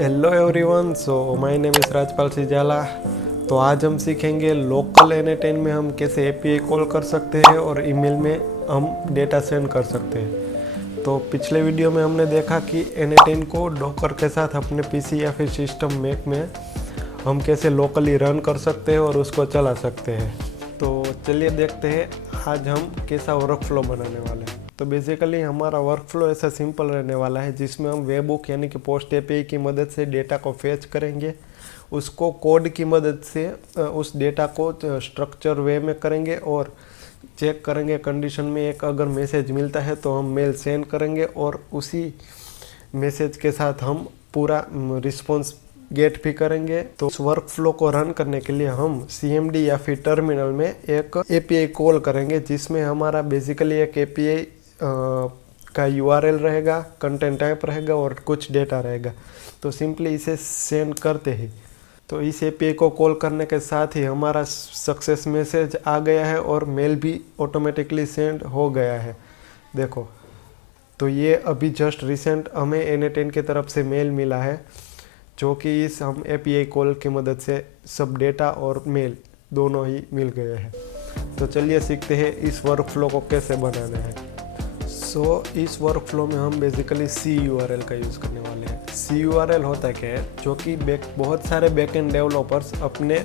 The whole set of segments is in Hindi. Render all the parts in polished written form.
Hello everyone, so my name is Rajpal Sijala. तो आज हम सीखेंगे लोकल N8N में हम कैसे एपीआई कॉल कर सकते हैं और ईमेल में हम डेटा सेंड कर सकते हैं। तो पिछले वीडियो में हमने देखा कि N8N को डॉकर के साथ अपने पीसी या फिर सिस्टम मैक में हम कैसे लोकली रन कर सकते हैं और उसको चला सकते हैं। तो चलिए देखते हैं आज हम कैसा वर्क फ्लो बनाने वाले हैं। तो बेसिकली हमारा वर्क फ्लो ऐसा सिंपल रहने वाला है जिसमें हम वेबहुक यानी कि पोस्ट एपीआई की मदद से डेटा को फेच करेंगे, उसको कोड की मदद से उस डेटा को स्ट्रक्चर वे में करेंगे और चेक करेंगे कंडीशन में एक अगर मैसेज मिलता है तो हम मेल सेंड करेंगे और उसी मैसेज के साथ हम पूरा रिस्पॉन्स गेट भी करेंगे। तो उस वर्क फ्लो को रन करने के लिए हम CMD या फिर टर्मिनल में एक एपीआई कॉल करेंगे जिसमें हमारा बेसिकली एक एपीआई का URL रहेगा, कंटेंट टाइप रहेगा और कुछ डेटा रहेगा। तो सिंपली इसे सेंड करते ही तो इस एपीआई को कॉल करने के साथ ही हमारा सक्सेस मैसेज आ गया है और मेल भी ऑटोमेटिकली सेंड हो गया है। देखो, तो ये अभी जस्ट रिसेंट हमें N8N की तरफ से मेल मिला है जो कि इस हम एपीआई कॉल की मदद से सब डेटा और मेल दोनों ही मिल गए हैं। तो चलिए सीखते हैं इस वर्क फ्लो को कैसे बनाना है। इस वर्क फ्लो में हम बेसिकली CURL का यूज़ करने वाले हैं। CURL होता क्या है, जो कि बहुत सारे बैकएंड डेवलपर्स अपने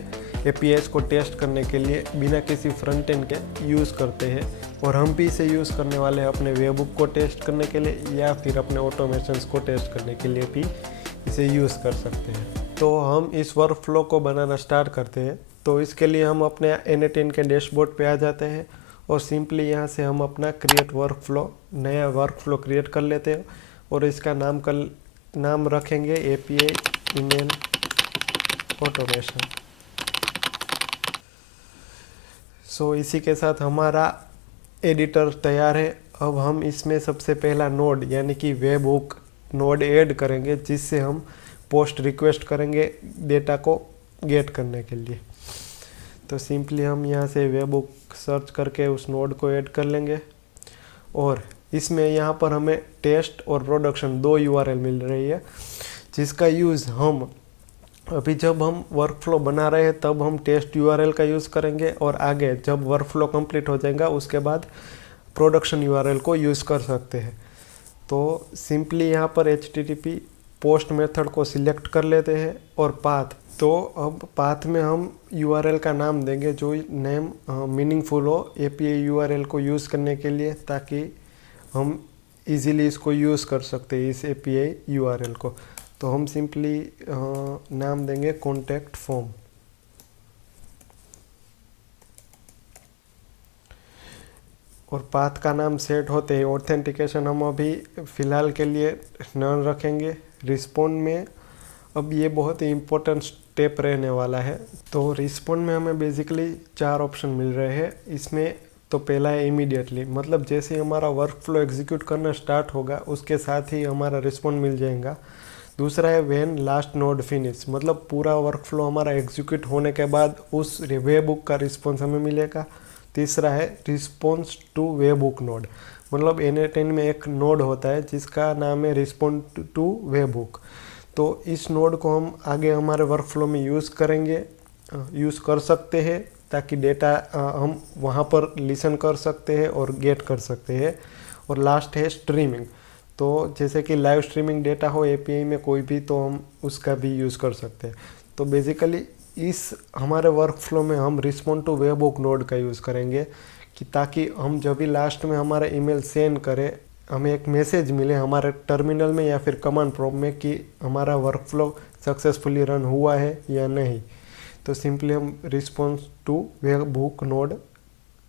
APIs को टेस्ट करने के लिए बिना किसी फ्रंट एंड के यूज़ करते हैं और हम भी इसे यूज़ करने वाले हैं अपने वेबहुक को टेस्ट करने के लिए या फिर अपने ऑटोमेशंस को टेस्ट करने के लिए भी इसे यूज़ कर सकते हैं। तो हम इस वर्क फ्लो को बनाना स्टार्ट करते हैं। तो इसके लिए हम अपने N8N के डैशबोर्ड पे आ जाते हैं और सिंपली यहाँ से हम अपना क्रिएट वर्क फ्लो नया वर्क फ्लो क्रिएट कर लेते हैं और इसका नाम रखेंगे API ईमेल ऑटोमेशन। इसी के साथ हमारा एडिटर तैयार है। अब हम इसमें सबसे पहला नोड यानी कि वेबहुक नोड ऐड करेंगे जिससे हम पोस्ट रिक्वेस्ट करेंगे डेटा को गेट करने के लिए। तो सिंपली हम यहाँ से वेबहुक सर्च करके उस नोड को ऐड कर लेंगे और इसमें यहाँ पर हमें टेस्ट और प्रोडक्शन 2 URL मिल रही है जिसका यूज़ हम अभी जब हम वर्क फ्लो बना रहे हैं तब हम टेस्ट URL का यूज़ करेंगे और आगे जब वर्क फ्लो कंप्लीट हो जाएगा उसके बाद प्रोडक्शन URL को यूज़ कर सकते हैं। तो सिंपली यहाँ पर HTTP पोस्ट मेथड को सिलेक्ट कर लेते हैं और पाथ। तो अब पाथ में हम URL का नाम देंगे जो नेम मीनिंगफुल हो API URL को यूज़ करने के लिए, ताकि हम इजीली इसको यूज़ कर सकते हैं इस API URL को। तो हम सिंपली नाम देंगे कॉन्टैक्ट फॉर्म और पाथ का नाम सेट होते ही ऑथेंटिकेशन हम अभी फ़िलहाल के लिए नन रखेंगे। रिस्पॉन्ड में अब ये बहुत ही इम्पोर्टेंट स्टेप रहने वाला है। तो रिस्पॉन्ड में हमें बेसिकली 4 ऑप्शन मिल रहे हैं। इसमें तो पहला है इमीडिएटली, मतलब जैसे ही हमारा वर्क फ्लो एग्जीक्यूट करना स्टार्ट होगा उसके साथ ही हमारा रिस्पॉन्ड मिल जाएगा। दूसरा है व्हेन लास्ट नोड फिनिश, मतलब पूरा वर्क फ्लो हमारा एग्जीक्यूट होने के बाद उस वेबहुक का रिस्पॉन्स हमें मिलेगा। तीसरा है रिस्पॉन्स टू वेबहुक नोड, मतलब N8N में एक नोड होता है जिसका नाम है रिस्पॉन्ड टू वेबहुक। तो इस नोड को हम आगे हमारे वर्क फ्लो में यूज़ कर सकते हैं ताकि डेटा हम वहाँ पर लिसन कर सकते हैं और गेट कर सकते हैं। और लास्ट है स्ट्रीमिंग, तो जैसे कि लाइव स्ट्रीमिंग डेटा हो API में कोई भी तो हम उसका भी यूज़ कर सकते हैं। तो बेसिकली इस हमारे वर्क फ्लो में हम रिस्पॉन्ड टू वेबहुक नोड का यूज़ करेंगे कि ताकि हम जब भी लास्ट में हमारा ईमेल सेंड करें हमें एक मैसेज मिले हमारे टर्मिनल में या फिर कमांड प्रॉम्प्ट में कि हमारा वर्क फ्लो सक्सेसफुली रन हुआ है या नहीं। तो सिंपली हम response to webhook node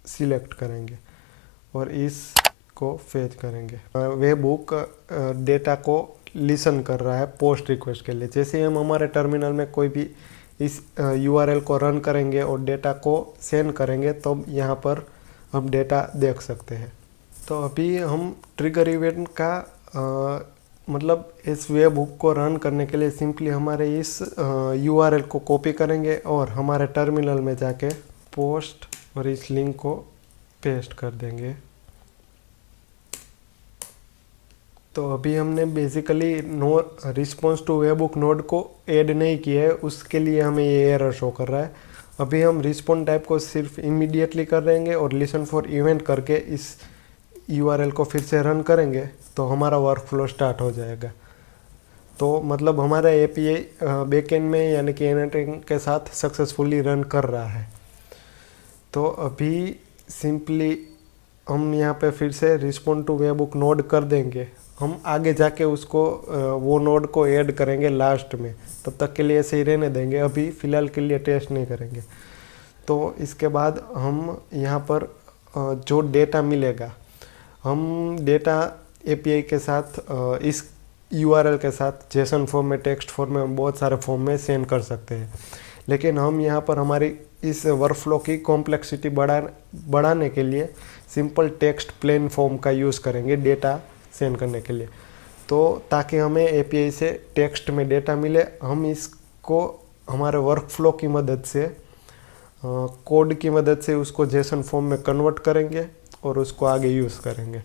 select करेंगे और इसको फेच करेंगे। वेबहुक डेटा को लिसन कर रहा है पोस्ट रिक्वेस्ट के लिए। जैसे हम हमारे टर्मिनल में कोई भी इस URL को रन करेंगे और डेटा को सेंड करेंगे तो यहाँ पर हम डेटा देख सकते हैं। तो अभी हम ट्रिगर इवेंट का मतलब इस वेबहुक को रन करने के लिए सिंपली हमारे इस URL को कॉपी करेंगे और हमारे टर्मिनल में जाके पोस्ट और इस लिंक को पेस्ट कर देंगे। तो अभी हमने basically no response to webhook node को ऐड नहीं किया है, उसके लिए हमें ये एरर शो कर रहा है। अभी हम रिस्पॉन्ड टाइप को सिर्फ इमीडिएटली कर देंगे और लिसन फॉर इवेंट करके इस यूआरएल को फिर से रन करेंगे तो हमारा वर्क फ्लो स्टार्ट हो जाएगा। तो मतलब हमारा एपीआई बैकएंड में यानी कि एनएटिंग के साथ सक्सेसफुली रन कर रहा है। तो अभी सिंपली हम यहाँ पे फिर से रिस्पॉन्ड टू वेबहुक नोड कर देंगे। हम आगे जाके उसको वो नोड को ऐड करेंगे लास्ट में, तब तक के लिए ऐसे ही रहने देंगे, अभी फ़िलहाल के लिए टेस्ट नहीं करेंगे। तो इसके बाद हम यहाँ पर जो डेटा मिलेगा, हम डेटा एपीआई के साथ इस यूआरएल के साथ जेसन फॉर्म में, टेक्स्ट फॉर्म में, बहुत सारे फॉर्म में सेंड कर सकते हैं। लेकिन हम यहाँ पर हमारी इस वर्कफ्लो की कॉम्प्लेक्सिटी बढ़ाने के लिए सिंपल टेक्स्ट प्लेन फॉर्म का यूज़ करेंगे डेटा सेंड करने के लिए। तो ताकि हमें एपीआई से टेक्स्ट में डेटा मिले, हम इसको हमारे वर्कफ्लो की मदद से, कोड की मदद से उसको जेसन फॉर्म में कन्वर्ट करेंगे और उसको आगे यूज़ करेंगे।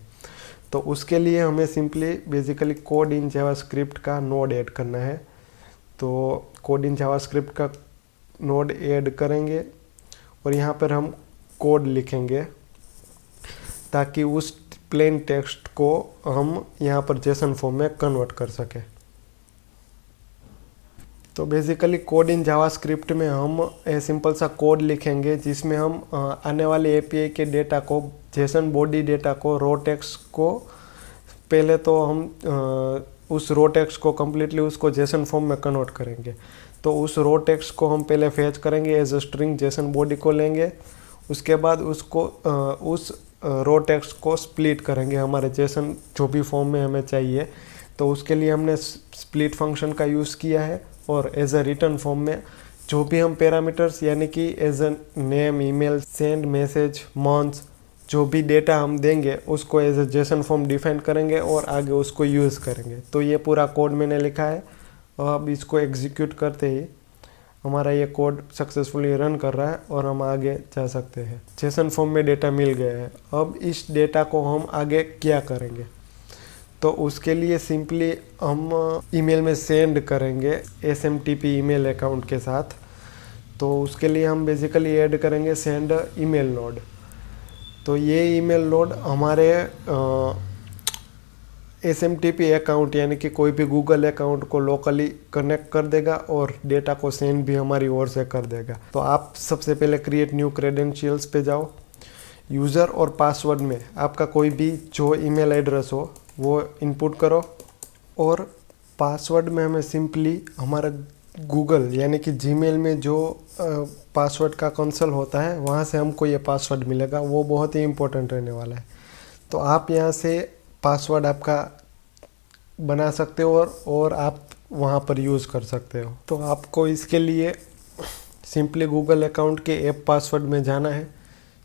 तो उसके लिए हमें simply basically code in JavaScript का नोड ऐड करना है। तो कोड इन जावास्क्रिप्ट का नोड ऐड करेंगे और यहाँ पर हम कोड लिखेंगे ताकि उस प्लेन टेक्स्ट को हम यहाँ पर जेसन फॉर्म में कन्वर्ट कर सकें। तो बेसिकली कोड इन जावास्क्रिप्ट में हम सिंपल सा कोड लिखेंगे जिसमें हम आने वाले एपीआई के डेटा को, जेसन बॉडी डेटा को, रो टेक्स्ट को, पहले तो हम उस रो टेक्स्ट को कम्प्लीटली उसको जेसन फॉर्म में कन्वर्ट करेंगे। तो उस रो टेक्स्ट को हम पहले फेच करेंगे as a string, JSON body को लेंगे, उसके बाद उसको उस रो टेक्स्ट को स्प्लिट करेंगे हमारे जेसन जो भी फॉर्म में हमें चाहिए। तो उसके लिए हमने स्प्लिट फंक्शन का यूज़ किया है और एज अ रिटर्न फॉर्म में जो भी हम पैरामीटर्स यानी कि as a name, email, send message, months, जो भी डेटा हम देंगे उसको as a JSON form define करेंगे और आगे उसको यूज़ करेंगे। तो ये पूरा कोड मैंने लिखा है और अब इसको एग्जीक्यूट करते ही हमारा ये कोड सक्सेसफुली रन कर रहा है और हम आगे जा सकते हैं। जेसन फॉर्म में डेटा मिल गया है। अब इस डेटा को हम आगे क्या करेंगे, तो उसके लिए सिंपली हम ईमेल में सेंड करेंगे SMTP ईमेल अकाउंट के साथ। तो उसके लिए हम बेसिकली ऐड करेंगे सेंड ईमेल नोड। तो ये ईमेल नोड हमारे SMTP अकाउंट यानी कि कोई भी गूगल अकाउंट को लोकली कनेक्ट कर देगा और डेटा को सेंड भी हमारी ओर से कर देगा। तो आप सबसे पहले क्रिएट न्यू क्रेडेंशियल्स पे जाओ, यूज़र और पासवर्ड में आपका कोई भी जो ईमेल एड्रेस हो वो इनपुट करो और पासवर्ड में हमें सिंपली हमारा गूगल यानी कि जीमेल में जो पासवर्ड का कंसोल होता है वहाँ से हमको ये पासवर्ड मिलेगा, वो बहुत ही इम्पोर्टेंट रहने वाला है। तो आप यहाँ से पासवर्ड आपका बना सकते हो और आप वहाँ पर यूज़ कर सकते हो। तो आपको इसके लिए सिंपली गूगल अकाउंट के ऐप पासवर्ड में जाना है।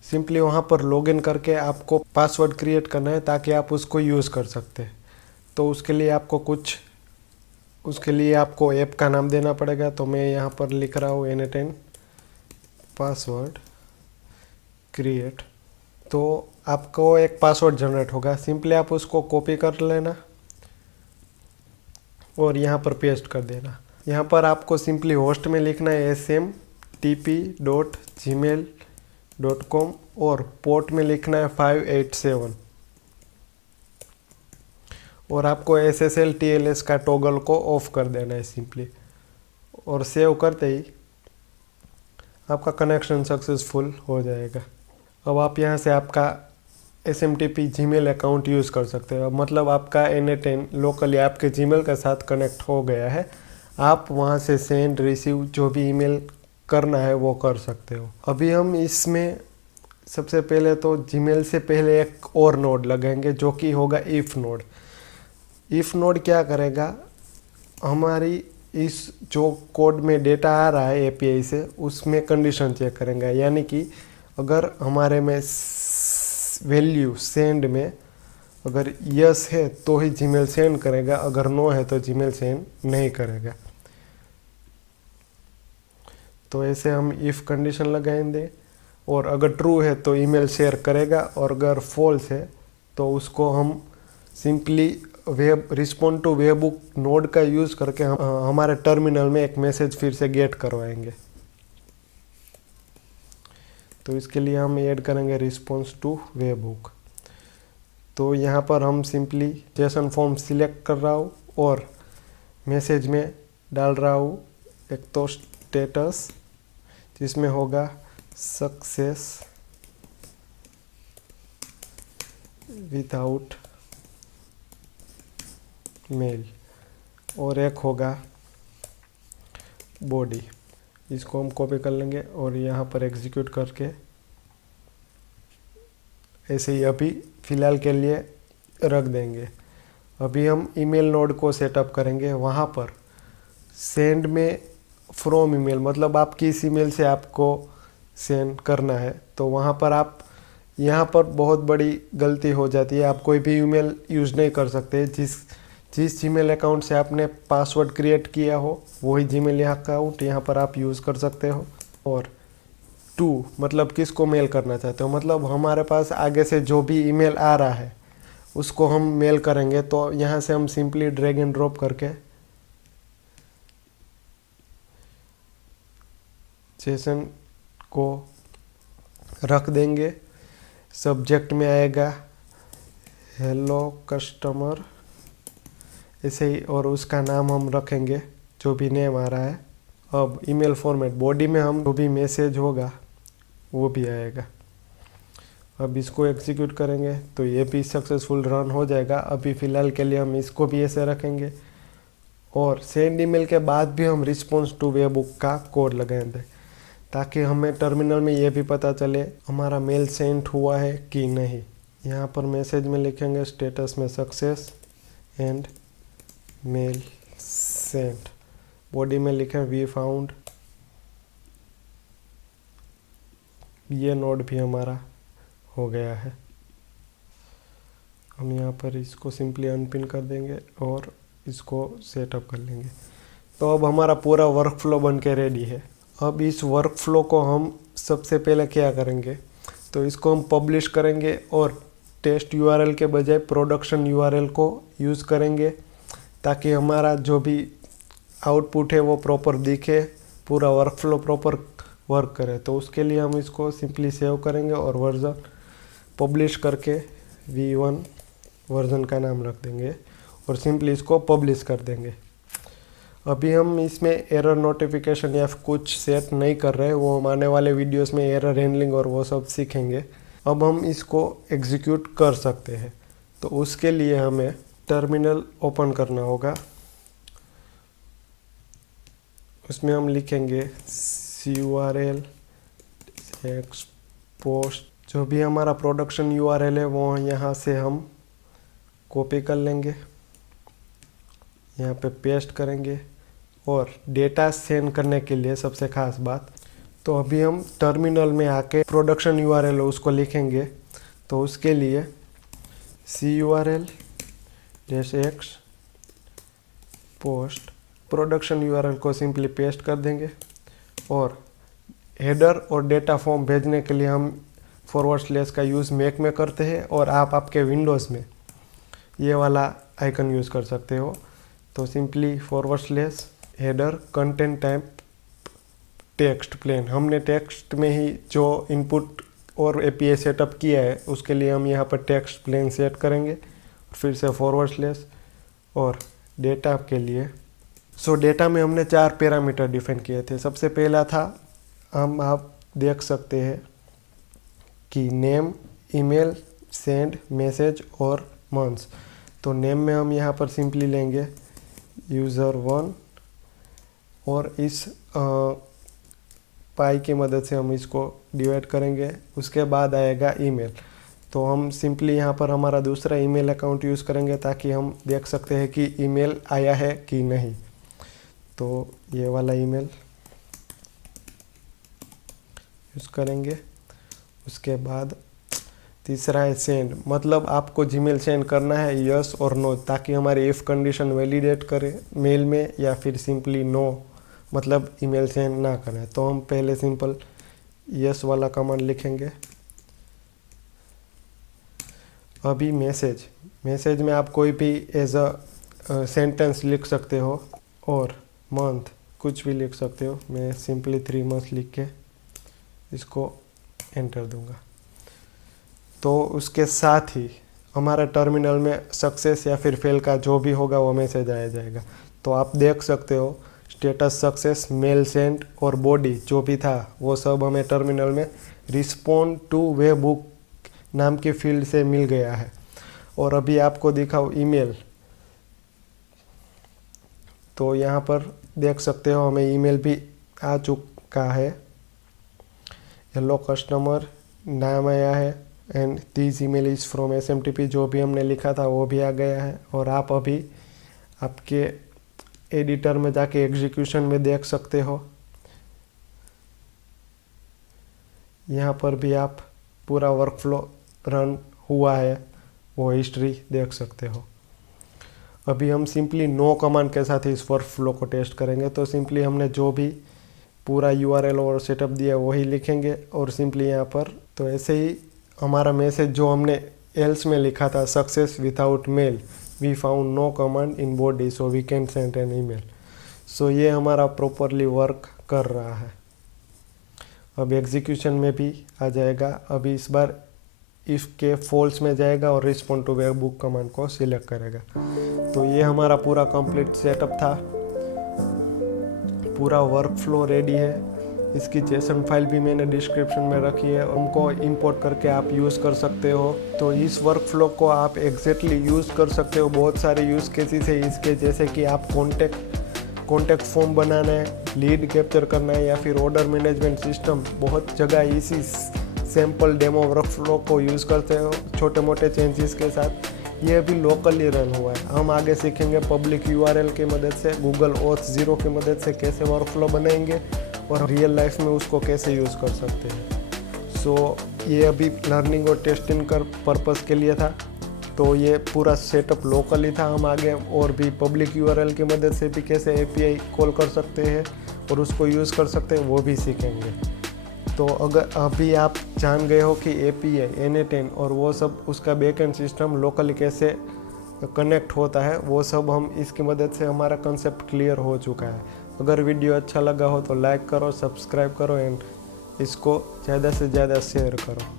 सिंपली वहाँ पर लॉगिन करके आपको पासवर्ड क्रिएट करना है ताकि आप उसको यूज़ कर सकते हैं। तो उसके लिए आपको ऐप का नाम देना पड़ेगा। तो मैं यहाँ पर लिख रहा हूँ N10 पासवर्ड क्रिएट। तो आपको एक पासवर्ड जनरेट होगा, सिंपली आप उसको कॉपी कर लेना और यहाँ पर पेस्ट कर देना। यहाँ पर आपको सिंपली होस्ट में लिखना है smtp.gmail.com और पोर्ट में लिखना है 587 और आपको SSL TLS का टॉगल को ऑफ कर देना है सिंपली। और सेव करते ही आपका कनेक्शन सक्सेसफुल हो जाएगा। अब आप यहाँ से आपका SMTP जीमेल अकाउंट यूज़ कर सकते हो। मतलब आपका N10 लोकली आपके जीमेल के साथ कनेक्ट हो गया है। आप वहाँ से सेंड, रिसीव जो भी ईमेल करना है वो कर सकते हो। अभी हम इसमें सबसे पहले तो जीमेल से पहले एक और नोड लगाएंगे जो कि होगा इफ़ नोड। इफ़ नोड क्या करेगा, हमारी इस जो कोड में डेटा आ रहा है API से उसमें कंडीशन चेक करेंगे। यानी कि अगर हमारे में वैल्यू सेंड में अगर यस है तो ही जीमेल सेंड करेगा, अगर नो है तो जीमेल सेंड नहीं करेगा। तो ऐसे हम इफ़ कंडीशन लगाएंगे और अगर ट्रू है तो ईमेल शेयर करेगा और अगर फॉल्स है तो उसको हम simply web respond to webhook node का यूज़ करके हम हमारे टर्मिनल में एक मैसेज फिर से गेट करवाएंगे। तो इसके लिए हम ऐड करेंगे रिस्पॉन्स टू वेबहुक। तो यहाँ पर हम सिंपली जेसन फॉर्म सिलेक्ट कर रहा हूँ और मैसेज में डाल रहा हूँ एक तो स्टेटस जिसमें होगा सक्सेस विदाउट मेल और एक होगा बॉडी। इसको हम कॉपी कर लेंगे और यहाँ पर एग्जीक्यूट करके ऐसे ही अभी फ़िलहाल के लिए रख देंगे। अभी हम ईमेल नोड को सेटअप करेंगे। वहाँ पर सेंड में फ्रॉम ईमेल मतलब आप किस ईमेल से आपको सेंड करना है, तो वहाँ पर आप यहाँ पर बहुत बड़ी गलती हो जाती है। आप कोई भी ईमेल यूज़ नहीं कर सकते। जिस जीमेल अकाउंट से आपने पासवर्ड क्रिएट किया हो वही जीमेल अकाउंट यहाँ पर आप यूज़ कर सकते हो। और टू मतलब किसको मेल करना चाहते हो, मतलब हमारे पास आगे से जो भी ईमेल आ रहा है उसको हम मेल करेंगे। तो यहाँ से हम सिंपली ड्रैग एंड ड्रॉप करके जेसन को रख देंगे। सब्जेक्ट में आएगा हेलो कस्टमर ऐसे ही, और उसका नाम हम रखेंगे जो भी नेम आ रहा है। अब ईमेल फॉर्मेट बॉडी में हम जो भी मैसेज होगा वो भी आएगा। अब इसको एग्जीक्यूट करेंगे तो ये भी सक्सेसफुल रन हो जाएगा। अभी फ़िलहाल के लिए हम इसको भी ऐसे रखेंगे और सेंड ईमेल के बाद भी हम रिस्पॉन्स टू वेबहुक का कोड लगाएंगे ताकि हमें टर्मिनल में ये भी पता चले हमारा मेल सेंड हुआ है कि नहीं। यहाँ पर मैसेज में लिखेंगे स्टेटस में success and mail send. Body में लिखें वी फाउंड। ये नोड भी हमारा हो गया है। हम यहाँ पर इसको सिंपली अनपिन कर देंगे और इसको सेटअप कर लेंगे। तो अब हमारा पूरा वर्क फ्लो बन के रेडी है। अब इस वर्क फ्लो को हम सबसे पहले क्या करेंगे, तो इसको हम पब्लिश करेंगे और टेस्ट यूआरएल के बजाय प्रोडक्शन यूआरएल को यूज़ करेंगे ताकि हमारा जो भी आउटपुट है वो प्रॉपर दिखे, पूरा वर्क फ्लो प्रॉपर वर्क करे। तो उसके लिए हम इसको सिंपली सेव करेंगे और वर्जन पब्लिश करके V1 वर्जन का नाम रख देंगे और सिंपली इसको पब्लिश कर देंगे। अभी हम इसमें एरर नोटिफिकेशन या कुछ सेट नहीं कर रहे, वो हम आने वाले वीडियोस में एरर हैंडलिंग और वो सब सीखेंगे। अब हम इसको एग्जीक्यूट कर सकते हैं। तो उसके लिए हमें टर्मिनल ओपन करना होगा। उसमें हम लिखेंगे curl पोस्ट। जो भी हमारा प्रोडक्शन यूआरएल है वो यहाँ से हम कॉपी कर लेंगे, यहाँ पे पेस्ट करेंगे। और डेटा सेंड करने के लिए सबसे खास बात, तो अभी हम टर्मिनल में आके प्रोडक्शन यूआरएल उसको लिखेंगे। तो उसके लिए curl -x post production URL को सिंपली पेस्ट कर देंगे और हेडर और डेटा फॉर्म भेजने के लिए हम / का यूज़ मैक में करते हैं और आप आपके विंडोज़ में ये वाला आइकन यूज़ कर सकते हो। तो simply / header content type text plain. हमने टेक्स्ट में ही जो इनपुट और एपीआई सेटअप किया है उसके लिए हम यहाँ पर टेक्स्ट प्लेन सेट करेंगे। फिर से / और डेटा के लिए डेटा में हमने 4 पैरामीटर डिफाइन किए थे। सबसे पहला था आप देख सकते हैं कि नेम, ईमेल, सेंड, मैसेज और मंथ्स। तो नेम में हम यहाँ पर सिंपली लेंगे user1 और इस पाई की मदद से हम इसको डिवाइड करेंगे। उसके बाद आएगा ईमेल। तो हम सिंपली यहाँ पर हमारा दूसरा ईमेल अकाउंट यूज़ करेंगे ताकि हम देख सकते हैं कि ईमेल आया है कि नहीं। तो ये वाला ईमेल यूज़ करेंगे। उसके बाद तीसरा है सेंड, मतलब आपको जीमेल सेंड करना है यस और नो ताकि हमारी इफ़ कंडीशन वैलिडेट करे मेल में, या फिर सिंपली नो मतलब ईमेल सेंड ना करें। तो हम पहले सिंपल यस वाला कमांड लिखेंगे। अभी मैसेज में आप कोई भी एज अ सेंटेंस लिख सकते हो और मंथ कुछ भी लिख सकते हो। मैं सिंपली 3 मंथ्स लिख के इसको एंटर दूंगा। तो उसके साथ ही हमारा टर्मिनल में सक्सेस या फिर फेल का जो भी होगा वो मैसेज आया जाएगा। तो आप देख सकते हो स्टेटस सक्सेस, मेल सेंड और बॉडी जो भी था वो सब हमें टर्मिनल में रिस्पॉन्ड टू वेब बुक नाम की फील्ड से मिल गया है। और अभी आपको दिखाओ ईमेल, तो यहाँ पर देख सकते हो हमें ईमेल भी आ चुका है। हेलो कस्टमर नाम आया है and this email is from SMTP, जो भी हमने लिखा था वो भी आ गया है। और आप अभी आपके एडिटर में जाके एग्जीक्यूशन में देख सकते हो, यहाँ पर भी आप पूरा वर्कफ्लो रन हुआ है वो हिस्ट्री देख सकते हो। अभी हम सिंपली नो कमांड के साथ इस वर्कफ्लो को टेस्ट करेंगे। तो सिंपली हमने जो भी पूरा URL और सेटअप दिया वही लिखेंगे और सिंपली यहाँ पर तो ऐसे ही हमारा मैसेज जो हमने एल्स में लिखा था success without mail, we found no command in body so we can send an email. सो ये हमारा प्रॉपरली वर्क कर रहा है। अब एग्जीक्यूशन में भी आ जाएगा। अभी इस बार इफ के फॉल्स में जाएगा और respond to webhook command को सिलेक्ट करेगा। तो ये हमारा पूरा कंप्लीट सेटअप था, पूरा वर्कफ्लो रेडी है। इसकी जेसन फाइल भी मैंने डिस्क्रिप्शन में रखी है, उनको इंपोर्ट करके आप यूज़ कर सकते हो। तो इस वर्कफ्लो को आप एग्जैक्टली यूज़ कर सकते हो। बहुत सारे यूज़ केसेस है इसके, जैसे कि आप कॉन्टैक्ट फॉर्म बनाना है, लीड कैप्चर करना है या फिर ऑर्डर मैनेजमेंट सिस्टम। बहुत जगह इसी सैम्पल डेमो वर्कफ्लो को यूज़ करते हो छोटे मोटे चेंजेस के साथ। ये अभी लोकली रन हुआ है। हम आगे सीखेंगे पब्लिक URL की मदद से, गूगल ऑथ 0 की मदद से कैसे वर्कफ्लो बनाएंगे और रियल लाइफ में उसको कैसे यूज़ कर सकते हैं। सो ये अभी लर्निंग और टेस्टिंग कर पर्पज़ के लिए था। तो ये पूरा सेटअप लोकली था। हम आगे और भी पब्लिक URL की मदद से भी कैसे API कॉल कर सकते हैं और उसको यूज़ कर सकते हैं वो भी सीखेंगे। तो अगर अभी आप जान गए हो कि API, NA10 और वो सब उसका बैकएंड सिस्टम लोकली कैसे कनेक्ट होता है, वो सब हम इसकी मदद से हमारा कंसेप्ट क्लियर हो चुका है। अगर वीडियो अच्छा लगा हो तो लाइक करो, सब्सक्राइब करो एंड इसको ज़्यादा से ज़्यादा शेयर करो।